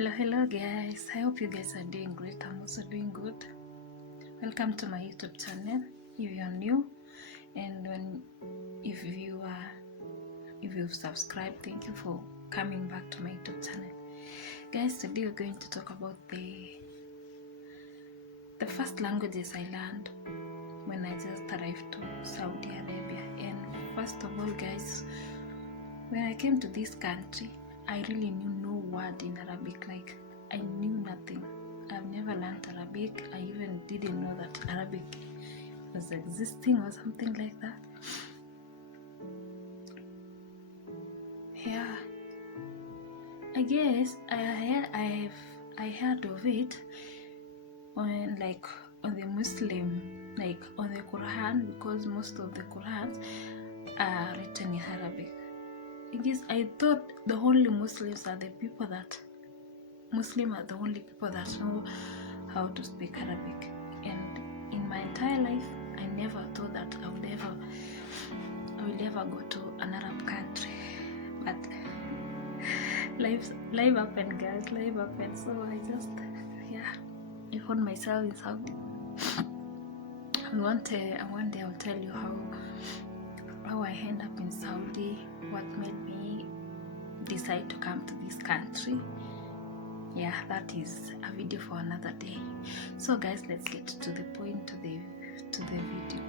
Hello guys, I hope you guys are doing great. I'm also doing good. Welcome to my YouTube channel if you're new, and if you've subscribed, thank you for coming back to my YouTube channel. Guys, today we're going to talk about the first languages I learned when I just arrived to Saudi Arabia. And first of all guys, when I came to this country, I really knew no word in Arabic. Like, I knew nothing. I've never learned Arabic. I even didn't know that Arabic was existing or something like that. Yeah, I guess I heard of it on the Muslim, like on the Quran, because most of the Qurans are written in Arabic. I guess I thought the only Muslims are the people that know how to speak Arabic. And in my entire life, I never thought that I would ever go to an Arab country. But life happened, guys. Life happened. So I found myself in Saudi. And one day I'll tell you how I end up in Saudi, what made me decide to come to this country. Yeah, that is a video for another day. So guys, let's get to the point, to the video.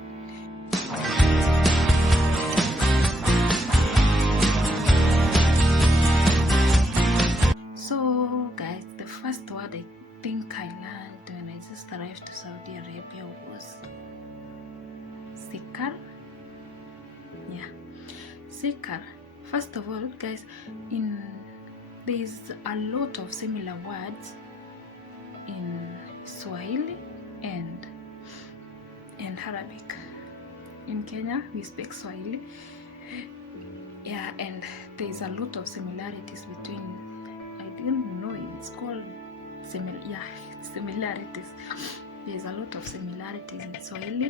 So guys, the first word I think I learned when I just arrived to Saudi Arabia was sikar. Yeah, sikar. First of all guys, there's a lot of similar words in Swahili and Arabic. In Kenya we speak Swahili. Yeah, and there's a lot of similarities between, I didn't know it's called similarities. There's a lot of similarities in Swahili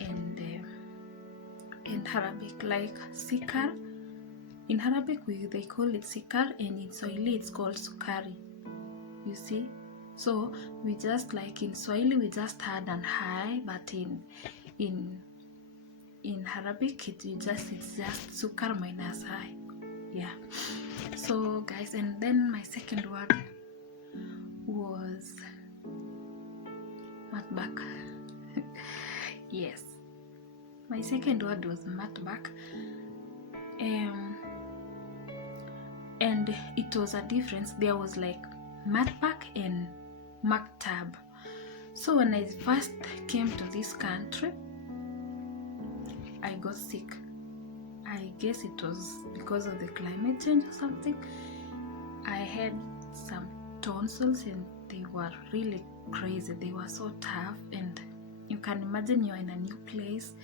and Arabic, like sikar. In Arabic they call it sikar, and in Swahili it's called sukari. You see, so we just, like in Swahili we just had an high, but in Arabic it's just sukar minus high. Yeah. So guys, and then my second word was matbak. Yes, my second word was matbak. And it was a difference. There was like matbak and maktab. So when I first came to this country, I got sick. I guess it was because of the climate change or something. I had some tonsils and they were really crazy. They were so tough, and you can imagine you're in a new place,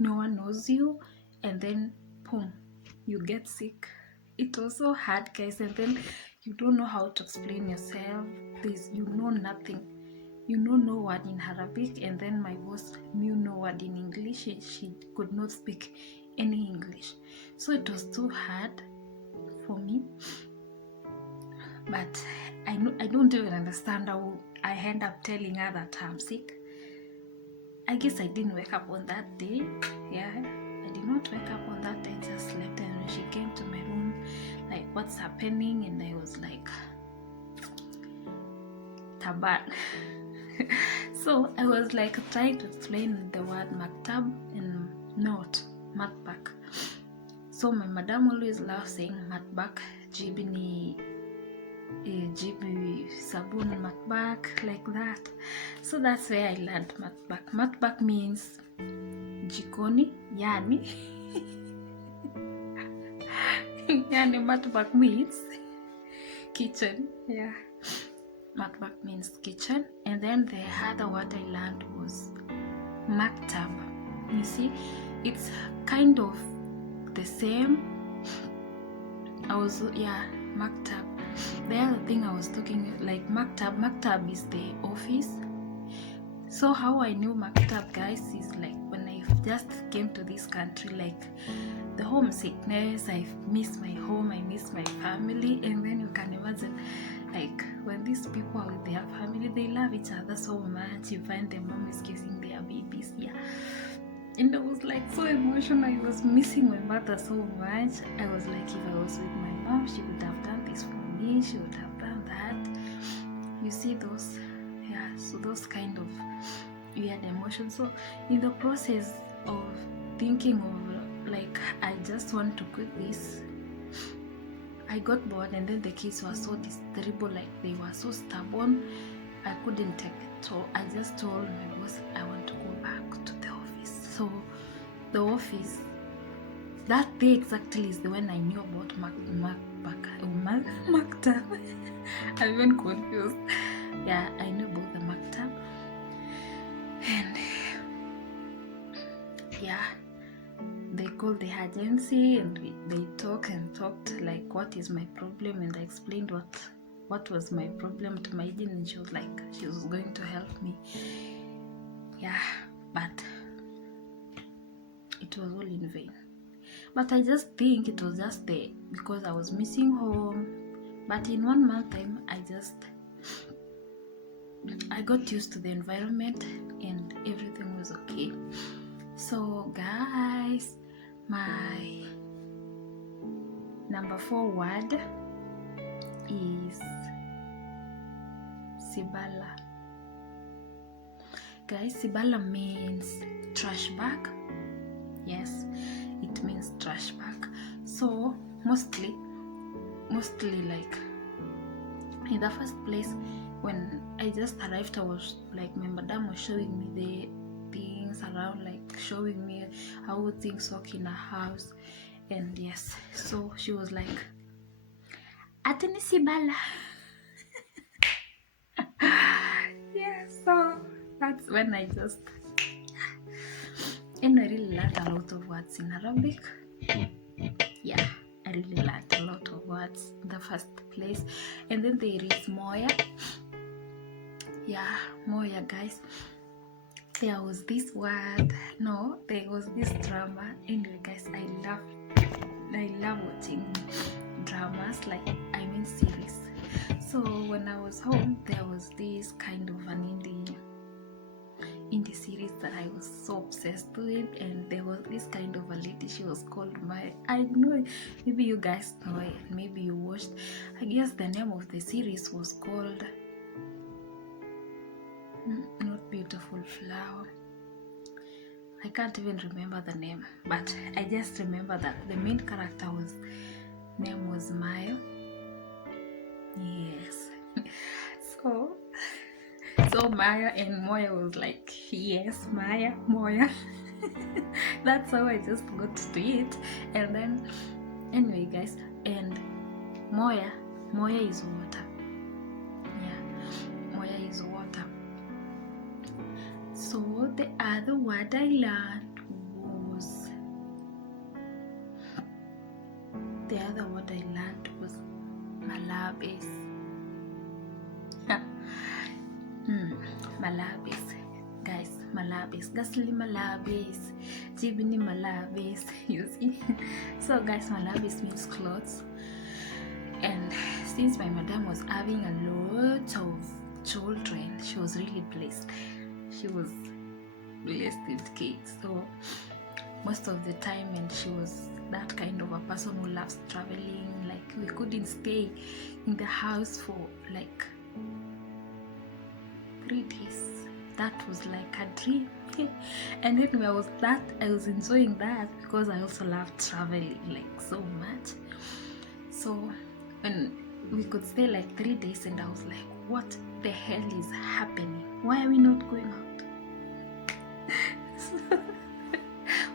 no one knows you, and then boom, you get sick. It was so hard, guys, and then you don't know how to explain yourself. You know nothing. You know no word in Arabic, and then my boss knew no word in English. She could not speak any English, so it was too hard for me. But I don't even understand how I end up telling her that I'm sick. I guess I didn't wake up on that day. Yeah, I did not wake up on that day. I just slept, and when she came to my room, like, what's happening? And I was like, taban. So I was like trying to explain the word maktab and not matbak. So my madam always loves saying matbak, jibi sabun matbak, like that. So that's where I learned matbak. Matbak means jikoni, yani yani matbak means kitchen. Yeah, matbak means kitchen. And then the other word I learned was maktab. You see, it's kind of the same. Maktab. The other thing I was talking, like maktab is the office. So how I knew maktab, guys, is like when I just came to this country, like the homesickness. I miss my home, I miss my family. And then you can imagine, like, when these people are with their family, they love each other so much. You find the mom is kissing their babies, yeah. And I was like so emotional. I was missing my mother so much. I was like, if I was with my mom, she would have done this for me, she would have done that. You see those, yeah, so those kind of weird emotions. So in the process of thinking of, like, I just want to quit this, I got bored. And then the kids were so terrible, like they were so stubborn. I couldn't take it. So I just told my boss I want to go back to the office. So the office, that day exactly is the when I knew about Maktab. I'm even confused. Yeah, I knew about the Maktab. And yeah, they called the agency and they talked like, what is my problem? And I explained what was my problem to my agent, and she was like, she was going to help me. Yeah, but it was all in vain. But I just think it was just there because I was missing home. But in 1 month time, I got used to the environment and everything was okay. So guys, my number 4 word is Sibala. Guys, Sibala means trash bag. Yes, it means trash bag. So mostly like, in the first place, when I just arrived, I was like, my madam was showing me the things around, like showing me how things work in a house. And yes, so she was like, Atini Sibala. Yeah, so that's when I just, and I really learned a lot of words in Arabic. Yeah, I really learned a lot of words in the first place. And then there is Moya. Yeah, Moya, guys. There was this word, no, there was this drama. Anyway, guys, I love watching dramas, like, I mean series. So when I was home, there was this kind of an indie series that I was so obsessed with, and there was this kind of a lady, she was called Maya. I know, maybe you guys know it, maybe you watched. I guess the name of the series was called not Beautiful Flower. I can't even remember the name, but I just remember that the main character name was Maya. Yes. So Maya and Moya was like, yes, Maya, Moya. That's how I just got to it. And then, anyway, guys, and Moya is water. Yeah, Moya is water. So the other word I learned was Malabes. Malabes, guys, Malabes. Gasli Malabes, Jibini Malabes. You see? So guys, Malabes means clothes. And since my madam was having a lot of children, she was really blessed. She was blessed with kids. So most of the time, and she was that kind of a person who loves traveling. Like, we couldn't stay in the house for like 3 days. That was like a dream. And then I was enjoying that because I also love traveling like so much. So when we could stay like 3 days, and I was like, what the hell is happening? Why are we not going out? So,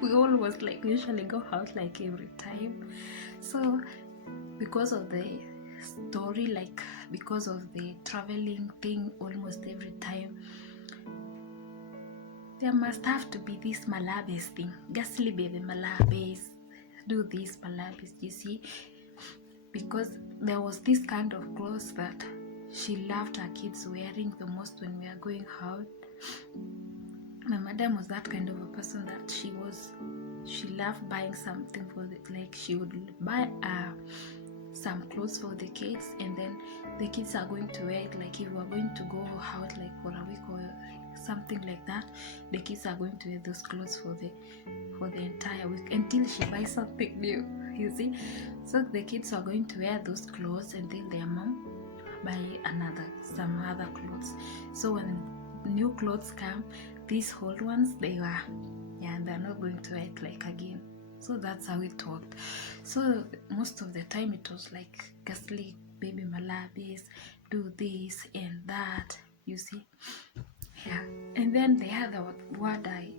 we always like usually go out like every time. So because of the story, like because of the traveling thing, almost every time there must have to be this Malabes thing. Gasly baby Malabes, do this Malabes, you see, because there was this kind of clothes that she loved her kids wearing the most when we are going out. My madam was that kind of a person that she she loved buying something for like she would buy some clothes for the kids, and then the kids are going to wear it. Like if we are going to go out like for a week or something like that, the kids are going to wear those clothes for the entire week until she buys something new, you see. So the kids are going to wear those clothes until their mom buy some other clothes. So when new clothes come, these old ones, they're not going to wear it like again. So that's how it worked. So most of the time it was like Gasly, baby malabis, do this and that, you see. Yeah. And then the other word I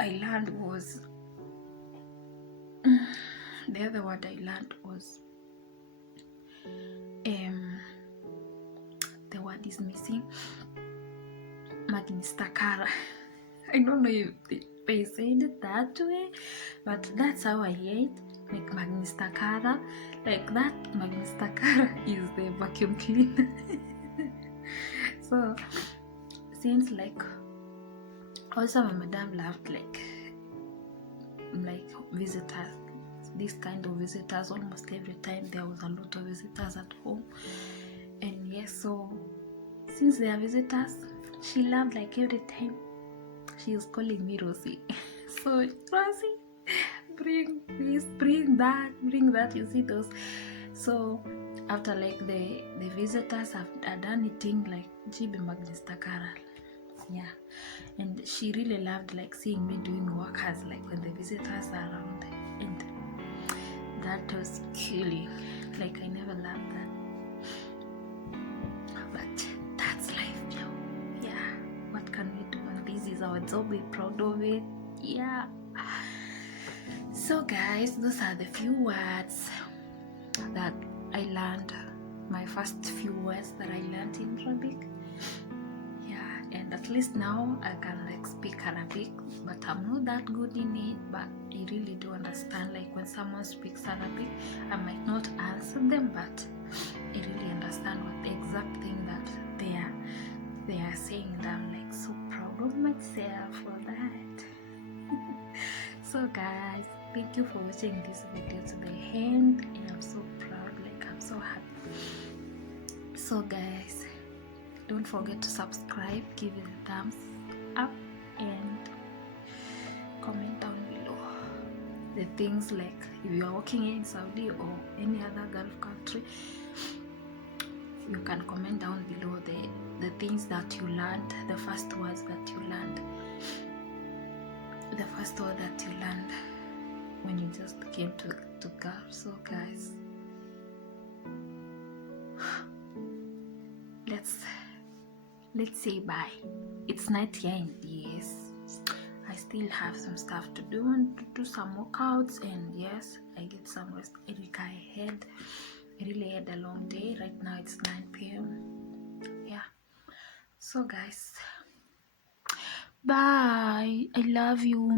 learned was the word is missing. Magnistakara. I don't know if they said it that way, but that's how I hear it. Like Magnistakara. Like that Magnistakara is the vacuum cleaner. So since like also my madam loved like visitors, this kind of visitors. Almost every time there was a lot of visitors at home, and yes, so since they are visitors, she loved like every time she was calling me Rosie. So Rosie, bring this, bring that, you see those. So after like the visitors have done eating, like Jibi Magnistakara, yeah. And she really loved like seeing me doing work as like when the visitors are around, and that was killing. Like I never loved that, but that's life, yo. Yeah, what can we do? And this is our job, we're proud of it. Yeah. So guys, those are the few words that I learned, my first few words that I learned in Arabic. And at least now I can like speak Arabic, but I'm not that good in it, but I really do understand. Like when someone speaks Arabic, I might not answer them, but I really understand what the exact thing that they are saying, and I'm like so proud of myself for that. So guys, thank you for watching this video to the end, and I'm so proud, like I'm so happy. So guys, don't forget to subscribe, give it a thumbs up, and comment down below the things, like if you are working in Saudi or any other Gulf country, you can comment down below the things that you learned, the first words that you learned, the first word that you learned when you just came to Gulf. So guys, let's say bye. It's night here in yes. I still have some stuff to do and to do some workouts, and yes, I get some rest. I really had a long day. Right now it's 9 p.m. Yeah. So guys, bye. I love you.